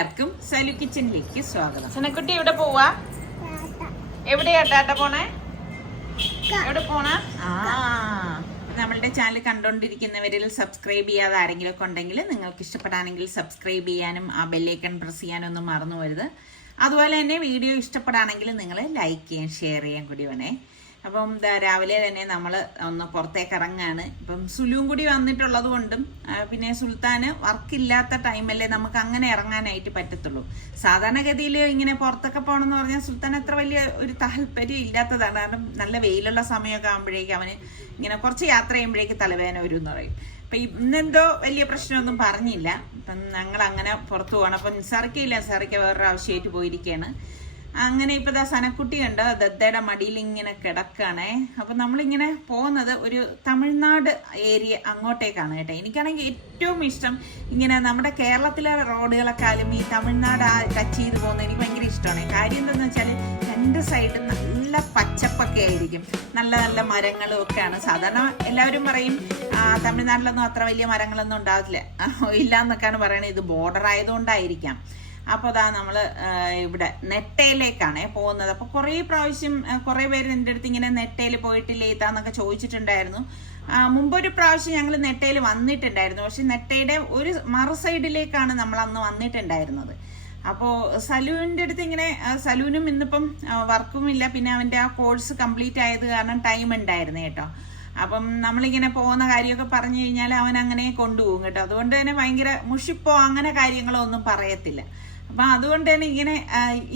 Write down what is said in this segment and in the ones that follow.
എല്ലാവർക്കും സലു കിച്ചണിലേക്ക് സ്വാഗതം. സനക്കുട്ടി എവിടെ പോവാ? എവിടെയാ ടാറ്റ പോണേ? എവിടെ പോണ? നമ്മളുടെ ചാനൽ കണ്ടോണ്ടിരിക്കുന്നവരിൽ സബ്സ്ക്രൈബ് ചെയ്യാതെ ആരെങ്കിലും ഒക്കെ ഉണ്ടെങ്കിൽ നിങ്ങൾക്ക് ഇഷ്ടപ്പെടാണെങ്കിൽ സബ്സ്ക്രൈബ് ചെയ്യാനും ആ ബെല്ലൈക്കൺ പ്രസ് ചെയ്യാനും ഒന്നും മറന്നു വരുത്. അതുപോലെ തന്നെ വീഡിയോ ഇഷ്ടപ്പെടാണെങ്കിൽ നിങ്ങൾ ലൈക്ക് ചെയ്യാൻ ഷെയർ ചെയ്യാൻ കൂടി വേണേ. അപ്പം രാവിലെ തന്നെ നമ്മൾ ഒന്ന് പുറത്തേക്ക് ഇറങ്ങാണ്. ഇപ്പം സുലുവും കൂടി വന്നിട്ടുള്ളത് കൊണ്ടും പിന്നെ സുൽത്താന് വർക്കില്ലാത്ത ടൈമല്ലേ നമുക്ക് അങ്ങനെ ഇറങ്ങാനായിട്ട് പറ്റത്തുള്ളൂ. സാധാരണഗതിയിൽ ഇങ്ങനെ പുറത്തൊക്കെ പോകണമെന്ന് പറഞ്ഞാൽ സുൽത്താൻ അത്ര വലിയ ഒരു താല്പര്യം ഇല്ലാത്തതാണ്. കാരണം നല്ല വെയിലുള്ള സമയമൊക്കെ ആകുമ്പോഴേക്കും അവന് ഇങ്ങനെ കുറച്ച് യാത്ര ചെയ്യുമ്പോഴേക്ക് തലവേദന വരും എന്ന് പറയും. അപ്പം ഇന്നെന്തോ വലിയ പ്രശ്നമൊന്നും പറഞ്ഞില്ല. അപ്പം ഞങ്ങൾ അങ്ങനെ പുറത്തു പോകണം. അപ്പം നിസാറിക്കയില്ല, നിസാറിക്ക വേറൊരു ആവശ്യമായിട്ട് പോയിരിക്കുകയാണ്. അങ്ങനെ ഇപ്പൊ സനക്കുട്ടി കണ്ടോ ദദ്ദയുടെ മടിയിൽ ഇങ്ങനെ കിടക്കാണേ. അപ്പൊ നമ്മളിങ്ങനെ പോകുന്നത് ഒരു തമിഴ്നാട് ഏരിയ അങ്ങോട്ടേക്കാണ് കേട്ടോ. എനിക്കാണെങ്കിൽ ഏറ്റവും ഇഷ്ടം ഇങ്ങനെ നമ്മുടെ കേരളത്തിലെ റോഡുകളെക്കാളും ഈ തമിഴ്നാട് ടച്ച് ചെയ്ത് പോകുന്നത് എനിക്ക് ഭയങ്കര ഇഷ്ടമാണ്. കാര്യം എന്താണെന്ന് വെച്ചാൽ രണ്ട് സൈഡും നല്ല പച്ചപ്പൊക്കെ ആയിരിക്കും, നല്ല നല്ല മരങ്ങളും ഒക്കെയാണ്. സാധാരണ എല്ലാവരും പറയും തമിഴ്നാട്ടിലൊന്നും അത്ര വലിയ മരങ്ങളൊന്നും ഉണ്ടാവില്ല ഇല്ല എന്നൊക്കെയാണ് പറയണത്. ഇത് ബോർഡർ ആയതുകൊണ്ടായിരിക്കാം. അപ്പോൾ അതാ നമ്മൾ ഇവിടെ നെട്ടയിലേക്കാണ് പോകുന്നത്. അപ്പോൾ കുറേ പ്രാവശ്യം കുറേ പേര് എൻ്റെ അടുത്ത് ഇങ്ങനെ നെട്ടയിൽ പോയിട്ടില്ലേ ഇതാന്നൊക്കെ ചോദിച്ചിട്ടുണ്ടായിരുന്നു. മുമ്പൊരു പ്രാവശ്യം ഞങ്ങൾ നെട്ടയിൽ വന്നിട്ടുണ്ടായിരുന്നു. പക്ഷെ നെട്ടയുടെ ഒരു മറു സൈഡിലേക്കാണ് നമ്മൾ അന്ന് വന്നിട്ടുണ്ടായിരുന്നത്. അപ്പോൾ സലൂവിൻ്റെ അടുത്ത് ഇങ്ങനെ സലൂനും ഇന്നിപ്പം വർക്കും ഇല്ല, പിന്നെ അവൻ്റെ ആ കോഴ്സ് കംപ്ലീറ്റ് ആയത് കാരണം ടൈം ഉണ്ടായിരുന്നു കേട്ടോ. അപ്പം നമ്മളിങ്ങനെ പോകുന്ന കാര്യമൊക്കെ പറഞ്ഞു കഴിഞ്ഞാൽ അവൻ അങ്ങനെ കൊണ്ടുപോകും കേട്ടോ. അതുകൊണ്ട് തന്നെ ഭയങ്കര മുഷിപ്പോ അങ്ങനെ കാര്യങ്ങളോ ഒന്നും പറയത്തില്ല. അപ്പം അതുകൊണ്ട് തന്നെ ഇങ്ങനെ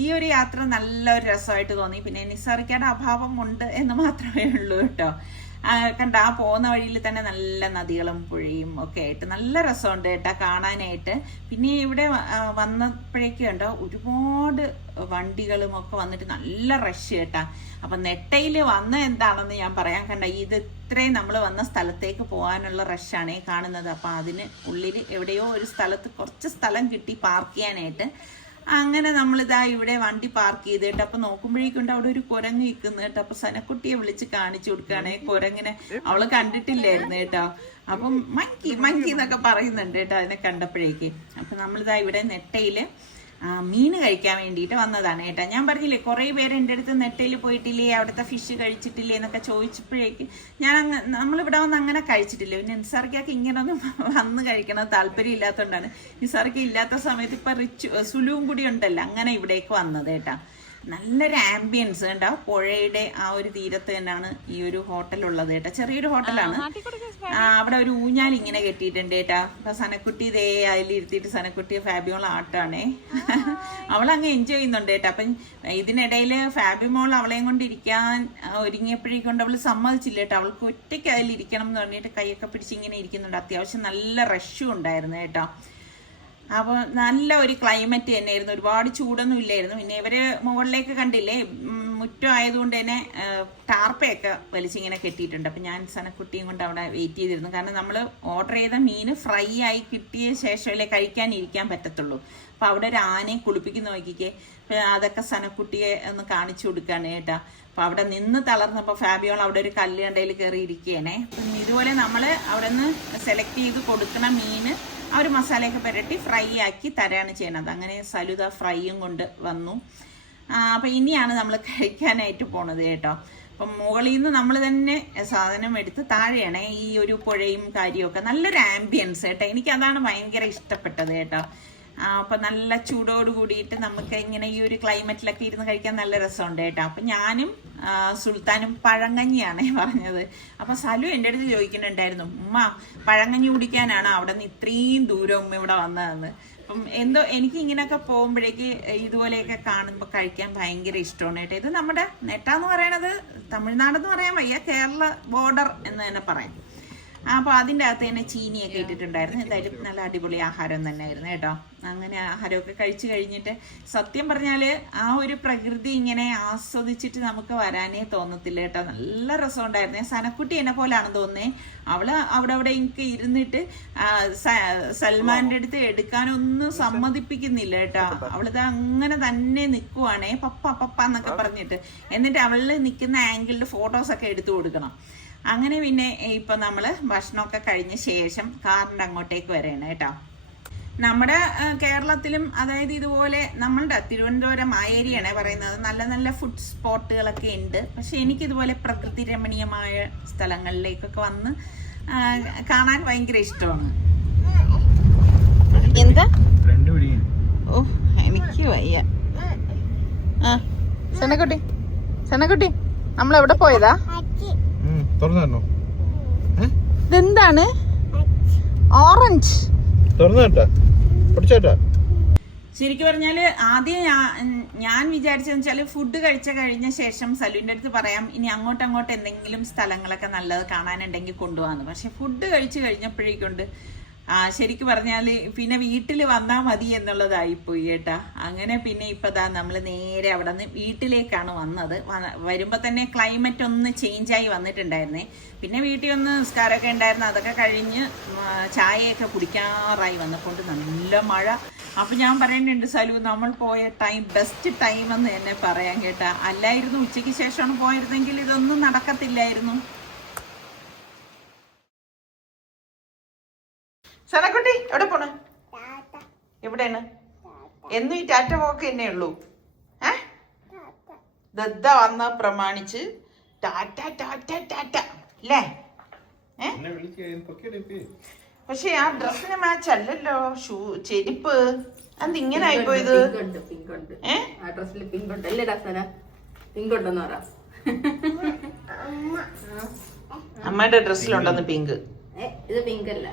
ഈ ഒരു യാത്ര നല്ലൊരു രസമായിട്ട് തോന്നി. പിന്നെ നിസാറിക്കയുടെ അഭാവം ഉണ്ട് എന്ന് മാത്രമേ ഉള്ളൂ കേട്ടോ. കണ്ട ആ പോകുന്ന വഴിയിൽ തന്നെ നല്ല നദികളും പുഴയും ഒക്കെ ആയിട്ട് നല്ല രസമുണ്ട് കേട്ടോ കാണാനായിട്ട്. പിന്നെ ഇവിടെ വന്നപ്പോഴേക്കും ഉണ്ടോ ഒരുപാട് വണ്ടികളും ഒക്കെ വന്നിട്ട് നല്ല റഷ് കേട്ടാ. അപ്പം നെട്ടയിൽ വന്ന എന്താണെന്ന് ഞാൻ പറയാൻ കണ്ട ഇത് ഇത്രയും നമ്മൾ വന്ന സ്ഥലത്തേക്ക് പോകാനുള്ള റഷാണ് കാണുന്നത്. അപ്പം അതിന് ഉള്ളിൽ എവിടെയോ ഒരു സ്ഥലത്ത് കുറച്ച് സ്ഥലം കിട്ടി പാർക്ക് ചെയ്യാനായിട്ട്. അങ്ങനെ നമ്മളിതാ ഇവിടെ വണ്ടി പാർക്ക് ചെയ്തിട്ട് അപ്പൊ നോക്കുമ്പോഴേക്കുണ്ട് അവിടെ ഒരു കുരങ്ങ് നിൽക്കുന്നു കേട്ടോ. അപ്പൊ സനക്കുട്ടിയെ വിളിച്ച് കാണിച്ചു കൊടുക്കുകയാണെ. കുരങ്ങിനെ അവള് കണ്ടിട്ടില്ലായിരുന്നു കേട്ടോ. അപ്പം മങ്കി മങ്കി എന്നൊക്കെ പറയുന്നുണ്ട് കേട്ടോ അതിനെ കണ്ടപ്പോഴേക്ക്. അപ്പൊ നമ്മളിതാ ഇവിടെ നെട്ടയില് മീൻ കഴിക്കാൻ വേണ്ടിയിട്ട് വന്നതാണ് കേട്ടോ. ഞാൻ പറഞ്ഞില്ലേ കുറേ പേര് എൻ്റെ അടുത്ത് നെട്ടയിൽ പോയിട്ടില്ലേ, അവിടുത്തെ ഫിഷ് കഴിച്ചിട്ടില്ലേ എന്നൊക്കെ ചോദിച്ചപ്പോഴേക്ക് നമ്മളിവിടെ വന്ന് അങ്ങനെ കഴിച്ചിട്ടില്ല. പിന്നെ നിസാറിക്കൊക്കെ ഇങ്ങനെ ഒന്നും വന്ന് കഴിക്കണം താല്പര്യം ഇല്ലാത്തതുകൊണ്ടാണ്. നിസാറിക്ക ഇല്ലാത്ത സമയത്ത് ഇപ്പം സുലുവും കൂടി ഉണ്ടല്ലോ അങ്ങനെ ഇവിടേക്ക് വന്നത് കേട്ടോ. നല്ലൊരു ആംബിയൻസ് കണ്ടോ. പുഴയുടെ ആ ഒരു തീരത്ത് തന്നെയാണ് ഈ ഒരു ഹോട്ടലുള്ളത് കേട്ടോ. ചെറിയൊരു ഹോട്ടലാണ്. അവിടെ ഒരു ഊഞ്ഞാൽ ഇങ്ങനെ കെട്ടിയിട്ടുണ്ട് കേട്ടോ. അപ്പൊ സനക്കുട്ടി ഇതേ അതിലിരുത്തിയിട്ട് സനക്കുട്ടി ഫാബിമോൾ ആട്ടാണേ. അവളങ്ങ് എൻജോയ് ചെയ്യുന്നുണ്ട് കേട്ടോ. അപ്പം ഇതിനിടയിൽ ഫാബിമോൾ അവളെയും കൊണ്ടിരിക്കാൻ ഒരുങ്ങിയപ്പോഴേക്കൊണ്ട് അവള് സമ്മതിച്ചില്ല കേട്ടോ. അവൾക്ക് ഒറ്റയ്ക്ക് അതിലിരിക്കണം എന്ന് പറഞ്ഞിട്ട് കൈയൊക്കെ പിടിച്ച് ഇങ്ങനെ ഇരിക്കുന്നുണ്ട്. അത്യാവശ്യം നല്ല റഷും ഉണ്ടായിരുന്നു കേട്ടോ. അപ്പോൾ നല്ല ഒരു ക്ലൈമറ്റ് തന്നെയായിരുന്നു, ഒരുപാട് ചൂടൊന്നും ഇല്ലായിരുന്നു. പിന്നെ ഇവര് മുകളിലേക്ക് കണ്ടില്ലേ മുറ്റം ആയതുകൊണ്ട് തന്നെ ടാർപ്പയൊക്കെ വലിച്ചിങ്ങനെ കെട്ടിയിട്ടുണ്ട്. അപ്പം ഞാൻ സനക്കുട്ടിയും കൊണ്ട് അവിടെ വെയിറ്റ് ചെയ്തിരുന്നു. കാരണം നമ്മൾ ഓർഡർ ചെയ്ത മീൻ ഫ്രൈ ആയി കിട്ടിയ ശേഷമല്ലേ കഴിക്കാനിരിക്കാൻ പറ്റത്തുള്ളൂ. അപ്പം അവിടെ ഒരു ആനയെ കുളിപ്പിക്കുന്ന നോക്കിക്കേ. അതൊക്കെ സനക്കുട്ടിയെ ഒന്ന് കാണിച്ചു കൊടുക്കുകയാണ് കേട്ടോ. അപ്പം അവിടെ നിന്ന് തളർന്നപ്പോൾ ഫാബിയോൾ അവിടെ ഒരു കല്ലുകണ്ടയിൽ കയറി ഇരിക്കുകയാണേ. അപ്പം ഇതുപോലെ നമ്മൾ അവിടെ നിന്ന് സെലക്ട് ചെയ്ത് കൊടുക്കണ മീൻ ആ ഒരു മസാലയൊക്കെ പുരട്ടി ഫ്രൈ ആക്കി തരാണ് ചെയ്യണത്. അങ്ങനെ സലുദ ഫ്രൈയും കൊണ്ട് വന്നു. അപ്പം ഇനിയാണ് നമ്മൾ കഴിക്കാനായിട്ട് പോണത് കേട്ടോ. അപ്പം മുകളിൽ നിന്ന് നമ്മൾ തന്നെ സാധനം എടുത്ത് താഴെയാണ് ഈ ഒരു പുഴയും കാര്യമൊക്കെ. നല്ലൊരു ആംബിയൻസ് കേട്ടോ. എനിക്കതാണ് ഭയങ്കര ഇഷ്ടപ്പെട്ടത് കേട്ടോ. അപ്പം നല്ല ചൂടോട് കൂടിയിട്ട് നമുക്ക് ഇങ്ങനെ ഈ ഒരു ക്ലൈമറ്റിലൊക്കെ ഇരുന്ന് കഴിക്കാൻ നല്ല രസമുണ്ട് കേട്ടോ. അപ്പം ഞാനും സുൽത്താനും പഴങ്കഞ്ഞിയാണ് പറഞ്ഞത്. അപ്പം സലു എൻ്റെ അടുത്ത് ചോദിക്കുന്നുണ്ടായിരുന്നു, ഉമ്മ പഴങ്കഞ്ഞി കുടിക്കാനാണ് അവിടെ നിന്ന് ഇത്രയും ദൂരം ഉമ്മ ഇവിടെ വന്നതെന്ന്. അപ്പം എന്തോ എനിക്ക് ഇങ്ങനെയൊക്കെ പോകുമ്പോഴേക്ക് ഇതുപോലെയൊക്കെ കാണുമ്പോൾ കഴിക്കാൻ ഭയങ്കര ഇഷ്ടമാണ് കേട്ടോ. ഇത് നമ്മുടെ നെട്ടാന്ന് പറയണത് തമിഴ്നാടെന്ന് പറയാൻ വയ്യ, കേരള ബോർഡർ എന്ന് തന്നെ പറയാം. അപ്പോൾ അതിൻ്റെ അകത്ത് തന്നെ ചീനിയൊക്കെ ഇട്ടിട്ടുണ്ടായിരുന്നു. എന്തായാലും നല്ല അടിപൊളി ആഹാരം തന്നെയായിരുന്നു കേട്ടോ. അങ്ങനെ ആഹാരമൊക്കെ കഴിച്ചു കഴിഞ്ഞിട്ട് സത്യം പറഞ്ഞാൽ ആ ഒരു പ്രകൃതി ഇങ്ങനെ ആസ്വദിച്ചിട്ട് നമുക്ക് വരാനേ തോന്നത്തില്ല കേട്ടോ. നല്ല രസമുണ്ടായിരുന്നേ. സനക്കുട്ടി എന്നെ പോലാണെന്ന് തോന്നേ. അവള് അവിടെ എനിക്ക് ഇരുന്നിട്ട് സൽമാന്റെ അടുത്ത് എടുക്കാനൊന്നും സമ്മതിപ്പിക്കുന്നില്ല കേട്ടോ. അവളിത് അങ്ങനെ തന്നെ നിൽക്കുവാണേ, പപ്പ പപ്പ എന്നൊക്കെ പറഞ്ഞിട്ട്. എന്നിട്ട് അവളിൽ നിൽക്കുന്ന ആംഗിളിൽ ഫോട്ടോസൊക്കെ എടുത്തു കൊടുക്കണം. അങ്ങനെ പിന്നെ ഇപ്പം നമ്മൾ ഭക്ഷണമൊക്കെ കഴിഞ്ഞ ശേഷം കാറിൻ്റെ അങ്ങോട്ടേക്ക് വരികയാണ് കേട്ടോ. നമ്മുടെ കേരളത്തിലും അതായത് ഇതുപോലെ നമ്മളുടെ തിരുവനന്തപുരം ആ ഏരിയയാണേ പറയുന്നത്, നല്ല നല്ല ഫുഡ് സ്പോട്ടുകളൊക്കെ ഉണ്ട്. പക്ഷെ എനിക്കിതുപോലെ പ്രകൃതി രമണീയമായ സ്ഥലങ്ങളിലേക്കൊക്കെ വന്ന് കാണാൻ ഭയങ്കര ഇഷ്ടമാണ്. എന്താ ഓ എനിക്ക് വയ്യ. സെനക്കുട്ടി സെനക്കുട്ടി നമ്മളെവിടെ പോയതാ? ഇതെന്താണ്? ഓറഞ്ച്. ശരിക്കും പറഞ്ഞാല് ആദ്യം ഞാൻ വിചാരിച്ചതെന്ന് വെച്ചാല് ഫുഡ് കഴിഞ്ഞ ശേഷം സലൂന്റെ അടുത്ത് പറയാം ഇനി അങ്ങോട്ട് എന്തെങ്കിലും സ്ഥലങ്ങളൊക്കെ നല്ലത് കാണാനുണ്ടെങ്കിൽ കൊണ്ടുപോകാന്ന്. പക്ഷെ ഫുഡ് കഴിച്ചു കഴിഞ്ഞപ്പോഴേക്കൊണ്ട് ശരിക്കും പറഞ്ഞാൽ പിന്നെ വീട്ടിൽ വന്നാൽ മതി എന്നുള്ളതായിപ്പോയി കേട്ടാ. അങ്ങനെ പിന്നെ ഇപ്പം നമ്മൾ നേരെ അവിടെ നിന്ന് വീട്ടിലേക്കാണ് വന്നത്. വരുമ്പോൾ തന്നെ ക്ലൈമറ്റ് ഒന്ന് ചേഞ്ചായി വന്നിട്ടുണ്ടായിരുന്നേ. പിന്നെ വീട്ടിൽ ഒന്ന് നിസ്കാരമൊക്കെ ഉണ്ടായിരുന്നു, അതൊക്കെ കഴിഞ്ഞ് ചായയൊക്കെ കുടിക്കാറായി വന്നപ്പോൾ നല്ല മഴ. അപ്പം ഞാൻ പറയുന്നുണ്ട് സലു, നമ്മൾ പോയ ടൈം ബെസ്റ്റ് ടൈം എന്ന് തന്നെ പറയാൻ കേട്ടാ. അല്ലായിരുന്നു ഉച്ചയ്ക്ക് ശേഷമാണ് പോയിരുന്നെങ്കിൽ ഇതൊന്നും നടക്കത്തില്ലായിരുന്നു. സനക്കുട്ടി എവിടെ പോണ്? എവിടെയാണ്? എന്നും ഈ ടാറ്റ പോക്ക് തന്നെ ഉള്ളൂ. ദദ്ദ വന്ന പ്രമാണിച്ച് ടാറ്റ ടാറ്റ ടാറ്റ അല്ലേ? പക്ഷെ ആ ഡ്രസ്സിന് മാച്ച് അല്ലല്ലോ ചെരുപ്പ്. അത് ഇങ്ങനെ ആയിപ്പോയത്. അമ്മയുടെ ഡ്രസ്സിലുണ്ടെന്ന് പിങ്ക്. ഇത് പിങ്ക് അല്ല.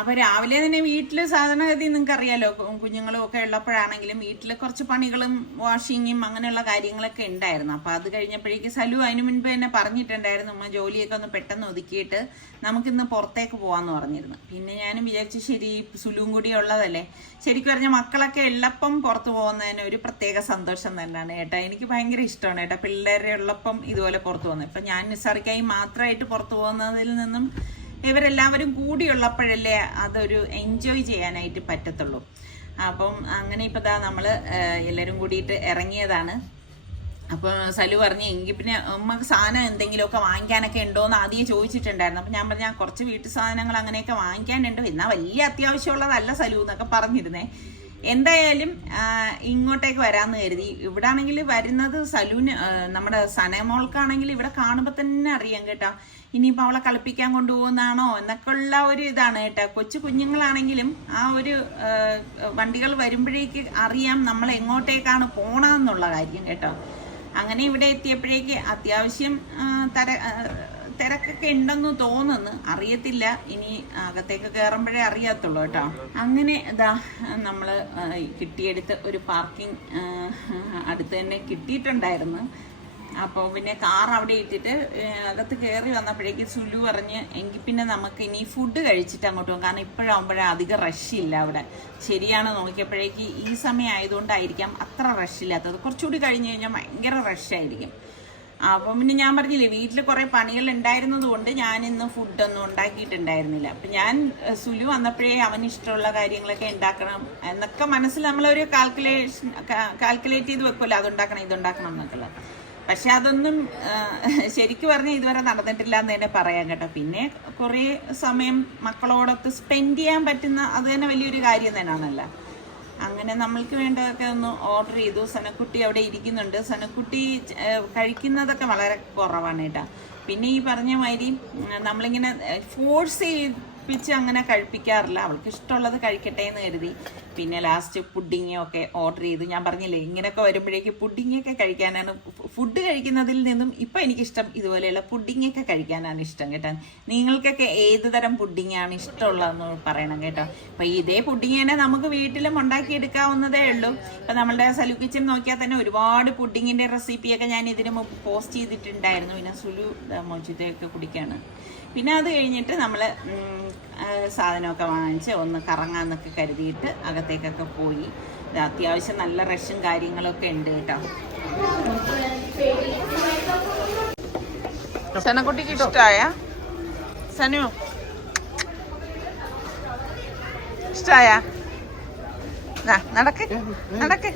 അപ്പൊ രാവിലെ തന്നെ വീട്ടില് സാധാരണഗതി നിങ്ങൾക്ക് അറിയാലോ, കുഞ്ഞുങ്ങളും ഒക്കെ ഉള്ളപ്പോഴാണെങ്കിലും വീട്ടില് കുറച്ച് പണികളും വാഷിങ്ങും അങ്ങനെയുള്ള കാര്യങ്ങളൊക്കെ ഉണ്ടായിരുന്നു. അപ്പൊ അത് കഴിഞ്ഞപ്പോഴേക്ക് സലു അതിനു മുൻപ് തന്നെ പറഞ്ഞിട്ടുണ്ടായിരുന്നു, അമ്മ ജോലിയൊക്കെ ഒന്ന് പെട്ടെന്ന് ഒതുക്കിയിട്ട് നമുക്കിന്ന് പുറത്തേക്ക് പോവാന്ന് പറഞ്ഞിരുന്നു. പിന്നെ ഞാനും വിചാരിച്ചു ശരി സുലുവും കൂടി ഉള്ളതല്ലേ, ശരിക്കും പറഞ്ഞാൽ മക്കളൊക്കെ ഉള്ളപ്പം പുറത്തു പോകുന്നതിന് ഒരു പ്രത്യേക സന്തോഷം തന്നെയാണ് കേട്ടോ. എനിക്ക് ഭയങ്കര ഇഷ്ടമാണ് കേട്ടോ പിള്ളേരെ ഉള്ളപ്പം ഇതുപോലെ പുറത്തു പോകുന്നത്. ഇപ്പൊ ഞാൻ നിസ്സാറിക്കായി മാത്രമായിട്ട് പുറത്തു പോകുന്നതിൽ നിന്നും ഇവരെല്ലാവരും കൂടിയുള്ളപ്പോഴല്ലേ അതൊരു എൻജോയ് ചെയ്യാനായിട്ട് പറ്റത്തുള്ളൂ. അപ്പം അങ്ങനെ ഇപ്പം നമ്മൾ എല്ലാവരും കൂടിയിട്ട് ഇറങ്ങിയതാണ്. അപ്പോൾ സലു പറഞ്ഞ് എങ്കിൽ പിന്നെ നമുക്ക് സാധനം എന്തെങ്കിലുമൊക്കെ വാങ്ങിക്കാനൊക്കെ ഉണ്ടോയെന്ന് ആദ്യം ചോദിച്ചിട്ടുണ്ടായിരുന്നു. അപ്പം ഞാൻ പറഞ്ഞാൽ കുറച്ച് വീട്ടു സാധനങ്ങൾ അങ്ങനെയൊക്കെ വാങ്ങിക്കാനുണ്ട്, എന്നാൽ വലിയ അത്യാവശ്യമുള്ളതല്ല സലു എന്നൊക്കെ പറഞ്ഞിരുന്നേ. എന്തായാലും ഇങ്ങോട്ടേക്ക് വരാമെന്ന് കരുതി. ഇവിടെ ആണെങ്കിൽ വരുന്നത് സലൂന് നമ്മുടെ സനമോൾക്കാണെങ്കിൽ ഇവിടെ കാണുമ്പോൾ തന്നെ അറിയാം കേട്ടോ, ഇനിയിപ്പോൾ അവളെ കളിപ്പിക്കാൻ കൊണ്ടുപോകുന്നതാണോ എന്നൊക്കെ ഉള്ള ഒരു ഇതാണ് കേട്ടോ. കൊച്ചു കുഞ്ഞുങ്ങളാണെങ്കിലും ആ ഒരു വണ്ടികൾ വരുമ്പോഴേക്ക് അറിയാം നമ്മൾ എങ്ങോട്ടേക്കാണ് പോകണമെന്നുള്ള കാര്യം കേട്ടോ. അങ്ങനെ ഇവിടെ എത്തിയപ്പോഴേക്ക് അത്യാവശ്യം തിരക്കൊക്കെ ഉണ്ടെന്ന് തോന്നുന്നു, അറിയത്തില്ല, ഇനി അകത്തേക്ക് കയറുമ്പോഴേ അറിയാത്തുള്ളൂ കേട്ടോ. അങ്ങനെ നമ്മൾ കിട്ടിയെടുത്ത് ഒരു പാർക്കിംഗ് അടുത്ത് തന്നെ കിട്ടിയിട്ടുണ്ടായിരുന്നു. അപ്പോൾ പിന്നെ കാർ അവിടെ ഇട്ടിട്ട് അകത്ത് കയറി വന്നപ്പോഴേക്ക് സുലു പറഞ്ഞ് എങ്കിൽ പിന്നെ നമുക്ക് ഇനി ഫുഡ് കഴിച്ചിട്ട് അങ്ങോട്ട് പോകും, കാരണം ഇപ്പോഴാകുമ്പോഴേ അധികം റഷില്ല അവിടെ. ശരിയാണ്, നോക്കിയപ്പോഴേക്ക് ഈ സമയം ആയതുകൊണ്ടായിരിക്കാം അത്ര റഷില്ലാത്തത്. കുറച്ചുകൂടി കഴിഞ്ഞ് കഴിഞ്ഞാൽ ഭയങ്കര റഷായിരിക്കും. അപ്പം പിന്നെ ഞാൻ പറഞ്ഞില്ലേ വീട്ടിൽ കുറേ പണികൾ ഉണ്ടായിരുന്നത് കൊണ്ട് ഞാൻ ഇന്ന് ഫുഡൊന്നും ഉണ്ടാക്കിയിട്ടുണ്ടായിരുന്നില്ല. അപ്പം ഞാൻ സുലു വന്നപ്പോഴേ അവന് ഇഷ്ടമുള്ള കാര്യങ്ങളൊക്കെ ഉണ്ടാക്കണം എന്നൊക്കെ മനസ്സിൽ നമ്മളൊരു കാൽക്കുലേറ്റ് ചെയ്ത് വെക്കുമല്ലോ, അതുണ്ടാക്കണം ഇതുണ്ടാക്കണം എന്നൊക്കെ. പക്ഷെ അതൊന്നും ശരിക്കും പറഞ്ഞാൽ ഇതുവരെ നടന്നിട്ടില്ല എന്ന് തന്നെ പറയാം കേട്ടോ. പിന്നെ കുറേ സമയം മക്കളോടൊത്ത് സ്പെൻഡ് ചെയ്യാൻ പറ്റുന്ന അത് തന്നെ വലിയൊരു കാര്യം തന്നെയാണല്ലോ. അങ്ങനെ നമ്മൾക്ക് വേണ്ടതൊക്കെ ഒന്ന് ഓർഡർ ചെയ്തു. സനക്കുട്ടി അവിടെ ഇരിക്കുന്നുണ്ട്. സനക്കുട്ടി കഴിക്കുന്നതൊക്കെ വളരെ കുറവാണ് കേട്ടോ. പിന്നെ ഈ പറഞ്ഞ മാതിരി നമ്മളിങ്ങനെ ഫോഴ്സ് ചെയ്യിപ്പിച്ച് അങ്ങനെ കഴിപ്പിക്കാറില്ല, അവൾക്ക് ഇഷ്ടമുള്ളത് കഴിക്കട്ടെ എന്ന് കരുതി. പിന്നെ ലാസ്റ്റ് പുഡിങ്ങൊക്കെ ഓർഡർ ചെയ്തു. ഞാൻ പറഞ്ഞില്ലേ ഇങ്ങനെയൊക്കെ വരുമ്പോഴേക്ക് പുഡിങ്ങൊക്കെ കഴിക്കാനാണ്, ഫുഡ് കഴിക്കുന്നതിൽ നിന്നും ഇപ്പം എനിക്കിഷ്ടം ഇതുപോലെയുള്ള പുഡിങ്ങൊക്കെ കഴിക്കാനാണ് ഇഷ്ടം കേട്ടോ. നിങ്ങൾക്കൊക്കെ ഏത് തരം പുഡിങ്ങാണ് ഇഷ്ടമുള്ളതെന്ന് പറയണം കേട്ടോ. അപ്പം ഇതേ പുഡിങ് തന്നെ നമുക്ക് വീട്ടിലും ഉണ്ടാക്കിയെടുക്കാവുന്നതേ ഉള്ളൂ. ഇപ്പം നമ്മളുടെ സലു കിച്ചൻ നോക്കിയാൽ തന്നെ ഒരുപാട് പുഡിങ്ങിൻ്റെ റെസിപ്പിയൊക്കെ ഞാൻ ഇതിന് മുമ്പ് പോസ്റ്റ് ചെയ്തിട്ടുണ്ടായിരുന്നു. പിന്നെ സുലു മൊജിതയൊക്കെ കുടിക്കുകയാണ്. പിന്നെ അത് കഴിഞ്ഞിട്ട് നമ്മൾ സാധനമൊക്കെ വാങ്ങിച്ച് ഒന്ന് കറങ്ങാന്നൊക്കെ കരുതിയിട്ട് അകത്തേക്കൊക്കെ പോയി. അത്യാവശ്യം നല്ല റഷും കാര്യങ്ങളൊക്കെ ഉണ്ട് കേട്ടോ. സനക്കുട്ടിക്ക് ഇഷ്ടമായ സനു ഇഷ്ടമായ നടക്ക് നടക്ക്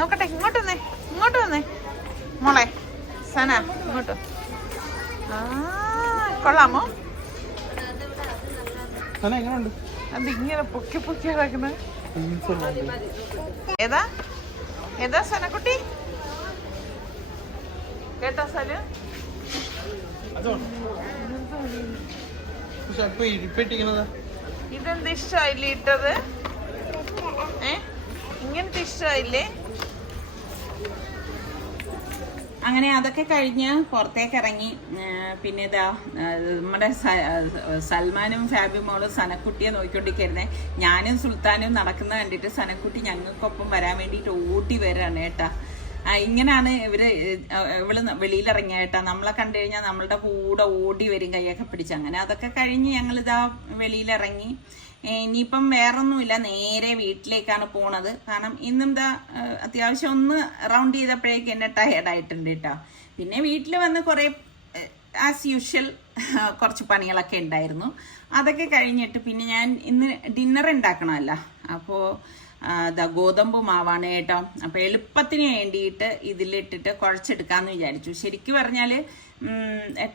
നോക്കട്ടെ. ഇങ്ങോട്ട് വന്നേ മോളെ സന, ഇങ്ങോട്ട്. കൊള്ളാമോ? അതിങ്ങനെ പൊക്കി പൊക്കി കിടക്കുന്നത് ഏതാ ഏതാ സനക്കുട്ടി കേട്ടാ സലു ഇതെന്ത് ഇഷ്ടമായില്ലേ ഇട്ടത് ഇങ്ങനത്തെ ഇഷ്ടമായില്ലേ അങ്ങനെ അതൊക്കെ കഴിഞ്ഞ് പുറത്തേക്ക് ഇറങ്ങി പിന്നെ ഇതാ നമ്മുടെ സൽമാനും ഫാബി മോളും സനക്കുട്ടിയെ നോക്കിക്കൊണ്ടിരിക്കുന്നേ ഞാനും സുൽത്താനും നടക്കുന്ന കണ്ടിട്ട് സനക്കുട്ടി ഞങ്ങൾക്കൊപ്പം വരാൻ വേണ്ടിയിട്ട് ഓടി വരാണ് കേട്ടാ ഇങ്ങനെയാണ് ഇവള് വെളിയിലിറങ്ങിയ കേട്ടാ നമ്മളെ കണ്ടു കഴിഞ്ഞാൽ നമ്മളുടെ കൂടെ ഓടി വരും കൈയൊക്കെ പിടിച്ച് അങ്ങനെ അതൊക്കെ കഴിഞ്ഞ് ഞങ്ങളിതാ വെളിയിലിറങ്ങി ഇനിയിപ്പം വേറൊന്നുമില്ല നേരെ വീട്ടിലേക്കാണ് പോണത് കാരണം ഇന്നും ഇതാ അത്യാവശ്യം ഒന്ന് റൗണ്ട് ചെയ്തപ്പോഴേക്ക് എന്നെ ടയർഡായിട്ടുണ്ട് കേട്ടോ പിന്നെ വീട്ടിൽ വന്ന് കുറേ ആസ് യൂഷ്വൽ കുറച്ച് പണികളൊക്കെ ഉണ്ടായിരുന്നു അതൊക്കെ കഴിഞ്ഞിട്ട് പിന്നെ ഞാൻ ഇന്ന് ഡിന്നർ ഉണ്ടാക്കണമല്ലോ അപ്പോൾ ഗോതമ്പ് മാവാണ് കേട്ടോ അപ്പോൾ എളുപ്പത്തിന് വേണ്ടിയിട്ട് ഇതിലിട്ടിട്ട് കുഴച്ചെടുക്കാമെന്ന് വിചാരിച്ചു ശരിക്കും പറഞ്ഞാൽ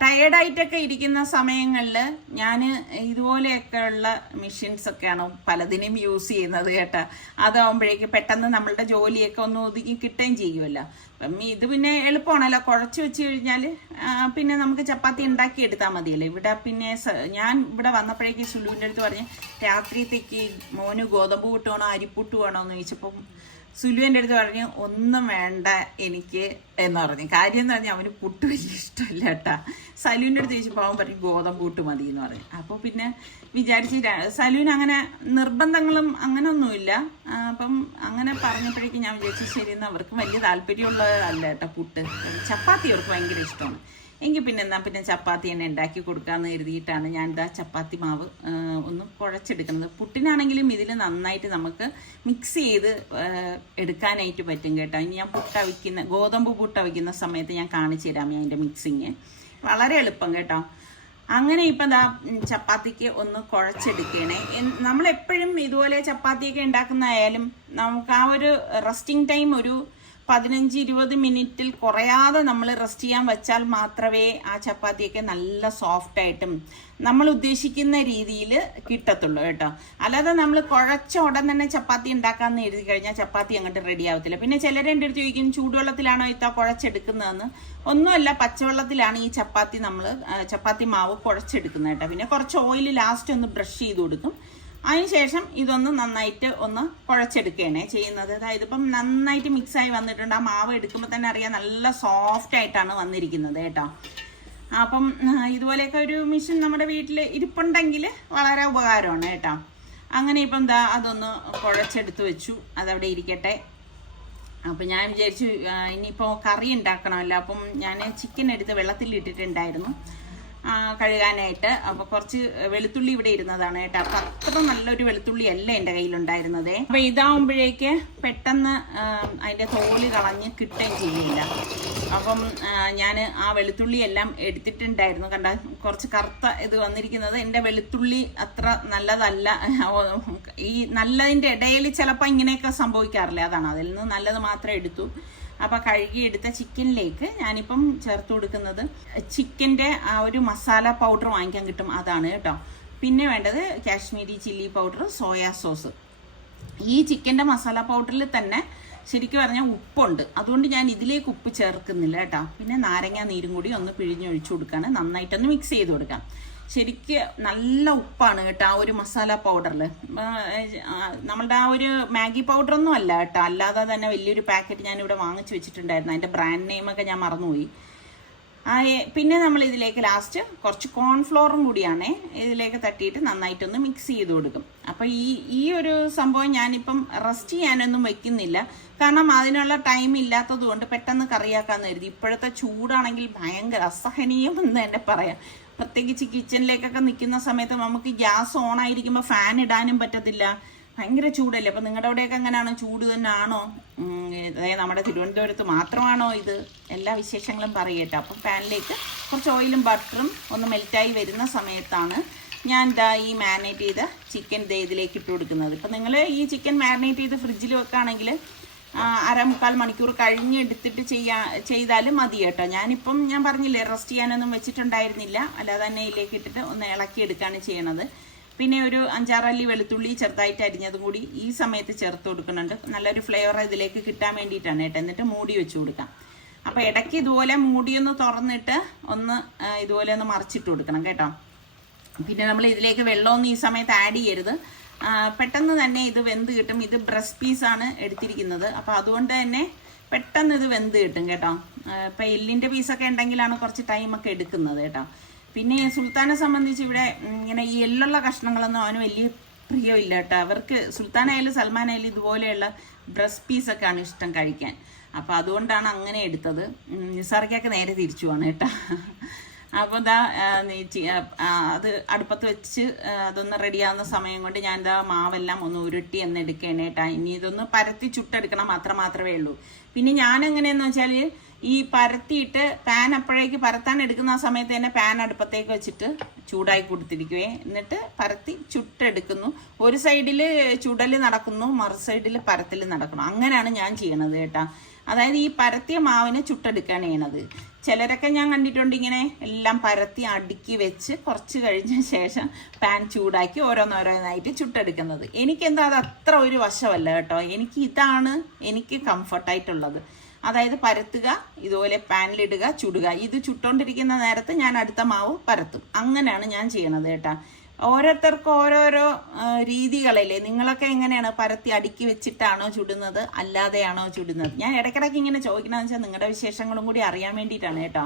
ടയേർഡായിട്ടൊക്കെ ഇരിക്കുന്ന സമയങ്ങളിൽ ഞാൻ ഇതുപോലെയൊക്കെ ഉള്ള മെഷീൻസൊക്കെയാണ് പലതിനും യൂസ് ചെയ്യുന്നത് കേട്ടോ അതാവുമ്പോഴേക്ക് പെട്ടെന്ന് നമ്മളുടെ ജോലിയൊക്കെ ഒന്ന് ഒതുങ്ങി കിട്ടുകയും ചെയ്യുമല്ലോ അപ്പം ഇത് പിന്നെ എളുപ്പമാണല്ലോ കുഴച്ച് വെച്ച് കഴിഞ്ഞാൽ പിന്നെ നമുക്ക് ചപ്പാത്തി ഉണ്ടാക്കി എടുത്താൽ മതിയല്ലോ ഇവിടെ പിന്നെ ഞാൻ ഇവിടെ വന്നപ്പോഴേക്ക് സുലുവിൻ്റെ അടുത്ത് പറഞ്ഞ് രാത്രിയത്തേക്ക് മോന് ഗോതമ്പ് പുട്ട് വേണോ അരിപ്പുട്ട് വേണോ എന്ന് ചോദിച്ചപ്പം സുലുവിൻ്റെ അടുത്ത് പറഞ്ഞ് ഒന്നും വേണ്ട എനിക്ക് എന്ന് പറഞ്ഞു കാര്യം എന്ന് പറഞ്ഞാൽ അവന് പുട്ട് വലിയ ഇഷ്ടമല്ല കേട്ടാ സലുവിൻ്റെ അടുത്ത് ചോദിച്ചപ്പോൾ അവൻ പറഞ്ഞു ഗോതമ്പ് പുട്ട് മതി എന്ന് പറഞ്ഞു അപ്പോൾ പിന്നെ വിചാരിച്ച് സലുവിന് അങ്ങനെ നിർബന്ധങ്ങളും അങ്ങനെ ഒന്നുമില്ല അപ്പം അങ്ങനെ പറഞ്ഞപ്പോഴേക്കും ഞാൻ വിചാരിച്ചു ശരിയെന്ന് അവർക്ക് വലിയ താല്പര്യമുള്ളതല്ല കേട്ടോ പുട്ട് ചപ്പാത്തി അവർക്ക് ഭയങ്കര ഇഷ്ടമാണ് എങ്കിൽ പിന്നെ എന്നാൽ പിന്നെ ചപ്പാത്തി തന്നെ ഉണ്ടാക്കി കൊടുക്കാമെന്ന് കരുതിയിട്ടാണ് ഞാൻ ഇതാ ചപ്പാത്തി മാവ് ഒന്ന് കുഴച്ചെടുക്കുന്നത് പുട്ടിനാണെങ്കിലും ഇതിൽ നന്നായിട്ട് നമുക്ക് മിക്സ് ചെയ്ത് എടുക്കാനായിട്ട് പറ്റും കേട്ടോ ഇനി ഞാൻ ഗോതമ്പ് പുട്ടവിക്കുന്ന സമയത്ത് ഞാൻ കാണിച്ചു തരാം അതിൻ്റെ മിക്സിങ് വളരെ എളുപ്പം കേട്ടോ അങ്ങനെ ഇപ്പം എന്താ ചപ്പാത്തിക്ക് ഒന്ന് കുഴച്ചെടുക്കണേ നമ്മളെപ്പോഴും ഇതുപോലെ ചപ്പാത്തിയൊക്കെ ഉണ്ടാക്കുന്നതായാലും നമുക്ക് ആ ഒരു റെസ്റ്റിംഗ് ടൈം ഒരു 15-20 മിനിറ്റിൽ കുറയാതെ നമ്മൾ റെസ്റ്റ് ചെയ്യാൻ വെച്ചാൽ മാത്രമേ ആ ചപ്പാത്തിയൊക്കെ നല്ല സോഫ്റ്റായിട്ടും നമ്മൾ ഉദ്ദേശിക്കുന്ന രീതിയിൽ കിട്ടത്തുള്ളൂ കേട്ടോ അല്ലാതെ നമ്മൾ കുഴച്ച ഉടൻ തന്നെ ചപ്പാത്തി ഉണ്ടാക്കാമെന്ന് എഴുതി കഴിഞ്ഞാൽ ചപ്പാത്തി അങ്ങോട്ട് റെഡി ആവത്തില്ല പിന്നെ ചിലർ എൻ്റെ അടുത്ത് ചോദിക്കും ചൂടുവെള്ളത്തിലാണോ ഇത്ത കുഴച്ചെടുക്കുന്നതെന്ന് ഒന്നുമല്ല പച്ചവെള്ളത്തിലാണ് ഈ ചപ്പാത്തി മാവ് കുഴച്ചെടുക്കുന്നത് കേട്ടോ പിന്നെ കുറച്ച് ഓയിൽ ലാസ്റ്റ് ഒന്ന് ബ്രഷ് ചെയ്ത് കൊടുക്കും അതിനുശേഷം ഇതൊന്ന് നന്നായിട്ട് ഒന്ന് കുഴച്ചെടുക്കുകയാണ് ചെയ്യുന്നത് അതായത് ഇപ്പം നന്നായിട്ട് മിക്സായി വന്നിട്ടുണ്ട് ആ മാവ് എടുക്കുമ്പോൾ തന്നെ അറിയാം നല്ല സോഫ്റ്റ് ആയിട്ടാണ് വന്നിരിക്കുന്നത് കേട്ടോ അപ്പം ഇതുപോലെയൊക്കെ ഒരു മെഷീൻ നമ്മുടെ വീട്ടിൽ ഇരിപ്പുണ്ടെങ്കിൽ വളരെ ഉപകാരമാണ് കേട്ടോ അങ്ങനെ ഇപ്പം എന്താ അതൊന്ന് കുഴച്ചെടുത്ത് വെച്ചു അതവിടെ ഇരിക്കട്ടെ അപ്പം ഞാൻ വിചാരിച്ചു ഇനിയിപ്പോൾ കറി ഉണ്ടാക്കണമല്ലോ അപ്പം ഞാൻ ചിക്കൻ എടുത്ത് വെള്ളത്തിലിട്ടിട്ടുണ്ടായിരുന്നു കഴുകാനായിട്ട് അപ്പോൾ കുറച്ച് വെളുത്തുള്ളി ഇവിടെ ഇരുന്നതാണ് കേട്ടോ അപ്പം അത്ര നല്ലൊരു വെളുത്തുള്ളി അല്ല എൻ്റെ കയ്യിലുണ്ടായിരുന്നത് അപ്പം ഇതാവുമ്പോഴേക്ക് പെട്ടെന്ന് അതിൻ്റെ തോല് കളഞ്ഞ് കിട്ടുകയും ചെയ്യില്ല അപ്പം ഞാൻ ആ വെളുത്തുള്ളി എല്ലാം എടുത്തിട്ടുണ്ടായിരുന്നു കണ്ട കുറച്ച് കറുത്ത ഇത് വന്നിരിക്കുന്നത് എൻ്റെ വെളുത്തുള്ളി അത്ര നല്ലതല്ല ഈ നല്ലതിൻ്റെ ഇടയിൽ ചിലപ്പോൾ ഇങ്ങനെയൊക്കെ സംഭവിക്കാറില്ല അതാണ് അതിൽ നിന്ന് നല്ലത് മാത്രം എടുത്തു അപ്പോൾ കഴുകിയെടുത്ത ചിക്കനിലേക്ക് ഞാനിപ്പം ചേർത്ത് കൊടുക്കുന്നത് ചിക്കൻ്റെ ആ ഒരു മസാല പൗഡർ വാങ്ങിക്കാൻ കിട്ടും അതാണ് കേട്ടോ പിന്നെ വേണ്ടത് Kashmiri chilli powder soya sauce ഈ ചിക്കൻ്റെ മസാല പൗഡറിൽ തന്നെ ശരിക്കും പറഞ്ഞാൽ ഉപ്പുണ്ട് അതുകൊണ്ട് ഞാൻ ഇതിലേക്ക് ഉപ്പ് ചേർക്കുന്നില്ല കേട്ടോ പിന്നെ നാരങ്ങ നീരും കൂടി ഒന്ന് പിഴിഞ്ഞൊഴിച്ചു കൊടുക്കുകയാണ് നന്നായിട്ടൊന്ന് മിക്സ് ചെയ്ത് കൊടുക്കാം ശരിക്ക് നല്ല ഉപ്പാണ് കേട്ടോ ആ ഒരു മസാല പൗഡറിൽ നമ്മളുടെ ആ ഒരു മാഗി പൗഡറൊന്നും അല്ല കേട്ടോ അല്ലാതെ തന്നെ വലിയൊരു പാക്കറ്റ് ഞാനിവിടെ വാങ്ങിച്ചു വെച്ചിട്ടുണ്ടായിരുന്നു അതിൻ്റെ ബ്രാൻഡ് നെയിമൊക്കെ ഞാൻ മറന്നുപോയി പിന്നെ നമ്മൾ ഇതിലേക്ക് ലാസ്റ്റ് കുറച്ച് കോൺഫ്ലോറും കൂടിയാണേ ഇതിലേക്ക് തട്ടിയിട്ട് നന്നായിട്ടൊന്ന് മിക്സ് ചെയ്ത് കൊടുക്കും അപ്പോൾ ഈ ഒരു സംഭവം ഞാനിപ്പം റെസ്റ്റ് ചെയ്യാനൊന്നും വെക്കുന്നില്ല കാരണം അതിനുള്ള ടൈം ഇല്ലാത്തത് കൊണ്ട് പെട്ടെന്ന് കറിയാക്കാമെന്ന് കരുതി ഇപ്പോഴത്തെ ചൂടാണെങ്കിൽ ഭയങ്കര അസഹനീയം എന്ന് തന്നെ പറയാം പ്രത്യേകിച്ച് കിച്ചണിലേക്കൊക്കെ നിൽക്കുന്ന സമയത്ത് നമുക്ക് ഗ്യാസ് ഓൺ ആയിരിക്കുമ്പോൾ ഫാൻ ഇടാനും പറ്റത്തില്ല ഭയങ്കര ചൂടല്ലേ അപ്പം നിങ്ങളുടെ അവിടെയൊക്കെ എങ്ങനെയാണോ ചൂട് തന്നെ ആണോ അതായത് നമ്മുടെ തിരുവനന്തപുരത്ത് മാത്രമാണോ ഇത് എല്ലാ വിശേഷങ്ങളും പറയട്ടെ അപ്പം പാനിലേക്ക് കുറച്ച് ഓയിലും ബട്ടറും ഒന്ന് മെൽറ്റായി വരുന്ന സമയത്താണ് ഞാൻ ഈ മാരിനേറ്റ് ചെയ്ത ചിക്കൻ ഇതിലേക്ക് ഇട്ട് കൊടുക്കുന്നത് ഇപ്പം നിങ്ങൾ ഈ ചിക്കൻ മാരിനേറ്റ് ചെയ്ത് ഫ്രിഡ്ജിൽ വെക്കുകയാണെങ്കിൽ 1/4 മണിക്കൂർ കഴിഞ്ഞ് എടുത്തിട്ട് ചെയ്താലും മതി കേട്ടോ ഞാനിപ്പം ഞാൻ പറഞ്ഞില്ലേ റെസ്റ്റ് ചെയ്യാനൊന്നും വെച്ചിട്ടുണ്ടായിരുന്നില്ല അല്ലാതെ തന്നെ ഇതിലേക്ക് ഇട്ടിട്ട് ഒന്ന് ഇളക്കി എടുക്കുകയാണ് ചെയ്യണത് പിന്നെ ഒരു 5-6 അല്ലി വെളുത്തുള്ളി ചെറുതായിട്ട് അരിഞ്ഞതും കൂടി ഈ സമയത്ത് ചേർത്ത് കൊടുക്കുന്നുണ്ട്. നല്ലൊരു ഫ്ലേവർ ഇതിലേക്ക് കിട്ടാൻ വേണ്ടിയിട്ടാണ് കേട്ടോ. എന്നിട്ട് മൂടി വെച്ച് കൊടുക്കാം. അപ്പോൾ ഇടയ്ക്ക് ഇതുപോലെ മൂടിയൊന്ന് തുറന്നിട്ട് ഒന്ന് ഇതുപോലെ ഒന്ന് മറിച്ചിട്ട് കൊടുക്കണം കേട്ടോ. പിന്നെ നമ്മൾ ഇതിലേക്ക് വെള്ളമൊന്നും ഈ സമയത്ത് ആഡ് ചെയ്യരുത്. പെട്ടെന്ന് തന്നെ ഇത് വെന്ത് കിട്ടും. ഇത് ബ്രസ്റ്റ് പീസാണ് എടുത്തിരിക്കുന്നത്. അപ്പോൾ അതുകൊണ്ട് തന്നെ പെട്ടെന്ന് ഇത് വെന്ത് കിട്ടും കേട്ടോ. ഇപ്പം എല്ലിൻ്റെ പീസൊക്കെ ഉണ്ടെങ്കിലാണ് കുറച്ച് ടൈമൊക്കെ എടുക്കുന്നത് കേട്ടോ. പിന്നെ സുൽത്താനെ സംബന്ധിച്ച് ഇവിടെ ഇങ്ങനെ ഈ എല്ലുള്ള കഷ്ണങ്ങളൊന്നും അവന് വലിയ പ്രിയമില്ല കേട്ടോ. അവർക്ക് സുൽത്താനായാലും സൽമാനായാലും ഇതുപോലെയുള്ള ബ്രസ്റ്റ് പീസൊക്കെയാണ് ഇഷ്ടം കഴിക്കാൻ. അപ്പോൾ അതുകൊണ്ടാണ് അങ്ങനെ എടുത്തത്. നിസാർക്കൊക്കെ നേരെ തിരിച്ചു പോവാണ് കേട്ടോ. അപ്പോൾ ഇതാ അത് അടുപ്പത്ത് വെച്ച് അതൊന്ന് റെഡിയാവുന്ന സമയം കൊണ്ട് ഞാൻ ഇതാ മാവെല്ലാം ഒന്ന് ഉരുട്ടി എന്ന് എടുക്കുകയാണ് കേട്ടോ. ഇനി ഇതൊന്ന് പരത്തി ചുട്ടെടുക്കണം മാത്രമേ ഉള്ളൂ. പിന്നെ ഞാൻ എങ്ങനെയെന്ന് വെച്ചാൽ ഈ പരത്തിയിട്ട് പാൻ അപ്പോഴേക്ക് പരത്താൻ എടുക്കുന്ന ആ സമയത്ത് തന്നെ പാൻ അടുപ്പത്തേക്ക് വെച്ചിട്ട് ചൂടായി കൊടുത്തിരിക്കുവേ. എന്നിട്ട് പരത്തി ചുട്ടെടുക്കുന്നു. ഒരു സൈഡിൽ ചുടൽ നടക്കുന്നു, മറു സൈഡിൽ പരത്തൽ നടക്കുന്നു. അങ്ങനെയാണ് ഞാൻ ചെയ്യണത് കേട്ടോ. അതായത് ഈ പരത്തിയ മാവിനെ ചുട്ടെടുക്കുകയാണ് ചെയ്യണത്. ചിലരൊക്കെ ഞാൻ കണ്ടിട്ടുണ്ട് ഇങ്ങനെ എല്ലാം പരത്തി അടുക്കി വെച്ച് കുറച്ച് കഴിഞ്ഞ ശേഷം പാൻ ചൂടാക്കി ഓരോന്നോരോന്നായിട്ട് ചുട്ടെടുക്കുന്നത്. എനിക്കെന്താ അത് അത്ര ഒരു വശമല്ല കേട്ടോ. എനിക്ക് കംഫർട്ടായിട്ടുള്ളത്. അതായത് പരത്തുക, ഇതുപോലെ പാനിലിടുക, ചുടുക. ഇത് ചുട്ടോണ്ടിരിക്കുന്ന നേരത്ത് ഞാൻ അടുത്ത മാവ് പരത്തും. അങ്ങനെയാണ് ഞാൻ ചെയ്യണത് കേട്ടോ. ഓരോരുത്തർക്കും ഓരോരോ രീതികളല്ലേ. നിങ്ങളൊക്കെ എങ്ങനെയാണ് പരത്തി അടുക്കി വെച്ചിട്ടാണോ ചുടുന്നത്, അല്ലാതെയാണോ ചുടുന്നത്? ഞാൻ ഇടയ്ക്കിടയ്ക്ക് ഇങ്ങനെ ചോദിക്കണമെന്ന് വെച്ചാൽ നിങ്ങളുടെ വിശേഷങ്ങളും കൂടി അറിയാൻ വേണ്ടിയിട്ടാണ് കേട്ടോ.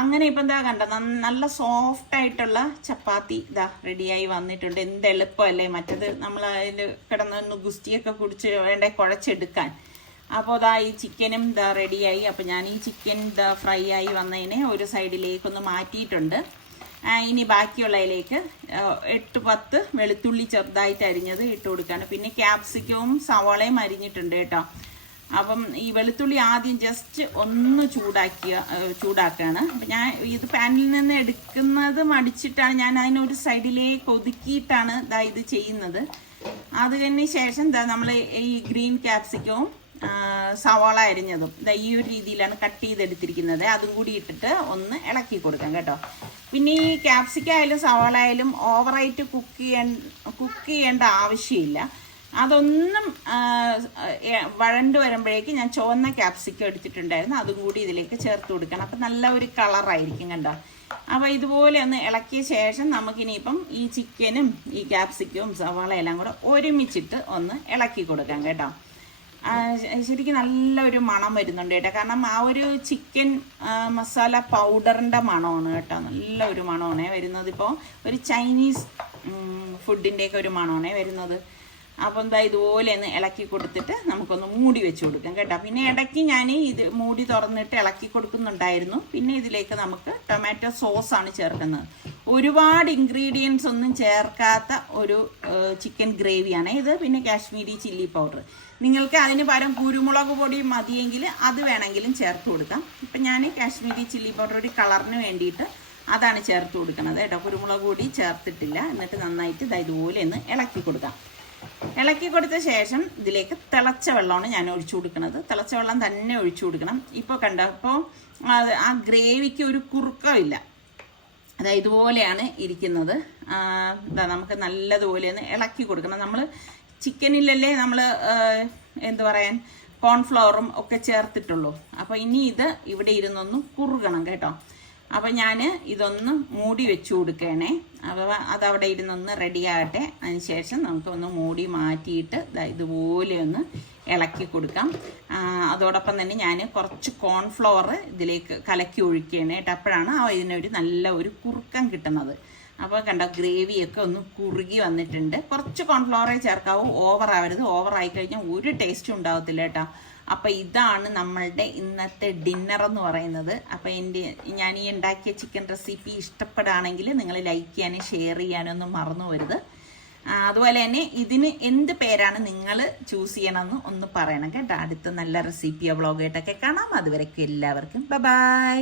അങ്ങനെ ഇപ്പം എന്താ കണ്ട നല്ല സോഫ്റ്റ് ആയിട്ടുള്ള ചപ്പാത്തി ഇതാ റെഡിയായി വന്നിട്ടുണ്ട്. എന്ത് എളുപ്പമല്ലേ. മറ്റത് നമ്മൾ അതിൽ കിടന്നൊന്ന് ഗുസ്തിയൊക്കെ കുടിച്ച് വേണ്ടേ കുഴച്ചെടുക്കാൻ. അപ്പോൾ ഇതാ ഈ ചിക്കനും ഇതാ റെഡിയായി. അപ്പോൾ ഞാൻ ഈ ചിക്കൻ ഇതാ ഫ്രൈ ആയി വന്നതിനെ ഒരു സൈഡിലേക്കൊന്ന് മാറ്റിയിട്ടുണ്ട്. ഇനി ബാക്കിയുള്ളതിലേക്ക് 8-10 വെളുത്തുള്ളി ചെറുതായിട്ട് അരിഞ്ഞത് ഇട്ട് കൊടുക്കുകയാണ്. പിന്നെ ക്യാപ്സിക്കവും സവാളയും അരിഞ്ഞിട്ടുണ്ട് കേട്ടോ. അപ്പം ഈ വെളുത്തുള്ളി ആദ്യം ജസ്റ്റ് ഒന്ന് ചൂടാക്കുകയാണ്. അപ്പം ഞാൻ ഇത് പാനിൽ നിന്ന് എടുക്കുന്നത് മടിച്ചിട്ടാണ് ഞാൻ അതിനൊരു സൈഡിലേക്ക് ഒതുക്കിയിട്ടാണ് ഇത് ചെയ്യുന്നത്. അതിന് ശേഷം നമ്മൾ ഈ ഗ്രീൻ ക്യാപ്സിക്കവും സവാള അരിഞ്ഞതും ഈ ഒരു രീതിയിലാണ് കട്ട് ചെയ്തെടുത്തിരിക്കുന്നത്. അതും കൂടി ഇട്ടിട്ട് ഒന്ന് ഇളക്കി കൊടുക്കാം കേട്ടോ. പിന്നെ ഈ ക്യാപ്സിക്കം ആയാലും സവാള ആയാലും ഓവറായിട്ട് കുക്ക് ചെയ്യേണ്ട ആവശ്യമില്ല. അതൊന്നും വഴണ്ട് വരുമ്പോഴേക്ക് ഞാൻ ചുവന്ന ക്യാപ്സിക്കം എടുത്തിട്ടുണ്ടായിരുന്നു. അതും കൂടി ഇതിലേക്ക് ചേർത്ത് കൊടുക്കണം. അപ്പം നല്ല ഒരു കളറായിരിക്കും കണ്ടോ. അപ്പോൾ ഇതുപോലെ ഒന്ന് ഇളക്കിയ ശേഷം നമുക്കിനിയിപ്പം ഈ ചിക്കനും ഈ ക്യാപ്സിക്കവും സവാള എല്ലാം കൂടെ ഒരുമിച്ചിട്ട് ഒന്ന് ഇളക്കി കൊടുക്കാം കേട്ടോ. ശരിക്കും നല്ലൊരു മണം വരുന്നുണ്ട് കേട്ടോ. കാരണം ആ ഒരു ചിക്കൻ മസാല പൗഡറിൻ്റെ മണമാണ് കേട്ടോ. നല്ലൊരു മണമാണേ വരുന്നത്. ഇപ്പോൾ ഒരു ചൈനീസ് ഫുഡിൻ്റെയൊക്കെ ഒരു മണമാണേ വരുന്നത്. അപ്പോൾ എന്താ ഇതുപോലെ ഒന്ന് ഇളക്കി കൊടുത്തിട്ട് നമുക്കൊന്ന് മൂടി വെച്ച് കൊടുക്കാം കേട്ടോ. പിന്നെ ഇടയ്ക്ക് ഞാൻ ഇത് മൂടി തുറന്നിട്ട് ഇളക്കി കൊടുക്കുന്നുണ്ടായിരുന്നു. പിന്നെ ഇതിലേക്ക് നമുക്ക് ടൊമാറ്റോ സോസാണ് ചേർക്കുന്നത്. ഒരുപാട് ഇൻഗ്രീഡിയൻസ് ഒന്നും ചേർക്കാത്ത ഒരു ചിക്കൻ ഗ്രേവിയാണ് ഇത്. പിന്നെ കാശ്മീരി ചില്ലി പൗഡർ, നിങ്ങൾക്ക് അതിന് പകരം കുരുമുളക് പൊടി മതിയെങ്കിൽ അത് വേണമെങ്കിലും ചേർത്ത് കൊടുക്കാം. ഇപ്പം ഞാൻ കാശ്മീരി ചില്ലി പൗഡർ ഒരു കളറിന് വേണ്ടിയിട്ട് അതാണ് ചേർത്ത് കൊടുക്കുന്നത് കേട്ടോ. കുരുമുളക് പൊടി ചേർത്തിട്ടില്ല. എന്നിട്ട് നന്നായിട്ട് ഇതുപോലെ ഒന്ന് ഇളക്കി കൊടുക്കാം. ഇളക്കി കൊടുത്ത ശേഷം ഇതിലേക്ക് തിളച്ച വെള്ളമാണ് ഞാൻ ഒഴിച്ചു കൊടുക്കുന്നത്. തിളച്ച വെള്ളം തന്നെ ഒഴിച്ചു കൊടുക്കണം. ഇപ്പോൾ കണ്ടോ, ഇപ്പോൾ ആ ഗ്രേവിക്ക് ഒരു കുറുക്കമില്ല. അതായത് ഇതുപോലെയാണ് ഇരിക്കുന്നത്. നമുക്ക് നല്ലതുപോലെ ഒന്ന് ഇളക്കി കൊടുക്കണം. നമ്മൾ ചിക്കനിലല്ലേ നമ്മൾ എന്ത് പറയാൻ കോൺഫ്ലവറും ഒക്കെ ചേർത്തിട്ടുള്ളൂ. അപ്പോൾ ഇനി ഇത് ഇവിടെ ഇരുന്നൊന്ന് കുറുകണം കേട്ടോ. അപ്പം ഞാൻ ഇതൊന്ന് മൂടി വെച്ചു കൊടുക്കണേ. അപ്പോൾ അതവിടെ ഇരുന്നൊന്ന് റെഡി ആകട്ടെ. അതിന് ശേഷം നമുക്കൊന്ന് മൂടി മാറ്റിയിട്ട് ഇതുപോലെ ഒന്ന് ഇളക്കി കൊടുക്കാം. അതോടൊപ്പം തന്നെ ഞാൻ കുറച്ച് കോൺഫ്ലവർ ഇതിലേക്ക് കലക്കി ഒഴിക്കുകയാണ് കേട്ടോ. അപ്പോഴാണ് ഇതിനൊരു നല്ല ഒരു കുറുക്കം കിട്ടുന്നത്. അപ്പോൾ കണ്ടോ, ഗ്രേവിയൊക്കെ ഒന്ന് കുറുകി വന്നിട്ടുണ്ട്. കുറച്ച് കോൺഫ്ലവറേ ചേർക്കാവൂ, ഓവറാവരുത്. ഓവറായി കഴിഞ്ഞാൽ ഒരു ടേസ്റ്റും ഉണ്ടാവത്തില്ല കേട്ടോ. അപ്പോൾ ഇതാണ് നമ്മളുടെ ഇന്നത്തെ ഡിന്നർ എന്ന് പറയുന്നത്. അപ്പോൾ ഞാൻ ഈ ഉണ്ടാക്കിയ ചിക്കൻ റെസിപ്പി ഇഷ്ടപ്പെടുകയാണെങ്കിൽ നിങ്ങൾ ലൈക്ക് ചെയ്യാനും ഷെയർ ചെയ്യാനും ഒന്നും മറന്നു വരുത്. അതുപോലെ തന്നെ ഇതിന് എന്ത് പേരാണ് നിങ്ങൾ ചൂസ് ചെയ്യണമെന്ന് ഒന്ന് പറയണം കേട്ടോ. അടുത്ത നല്ല റെസിപ്പിയോ വ്ളോഗായിട്ടൊക്കെ കാണാം. അതുവരെയ്ക്കും എല്ലാവർക്കും ബൈ.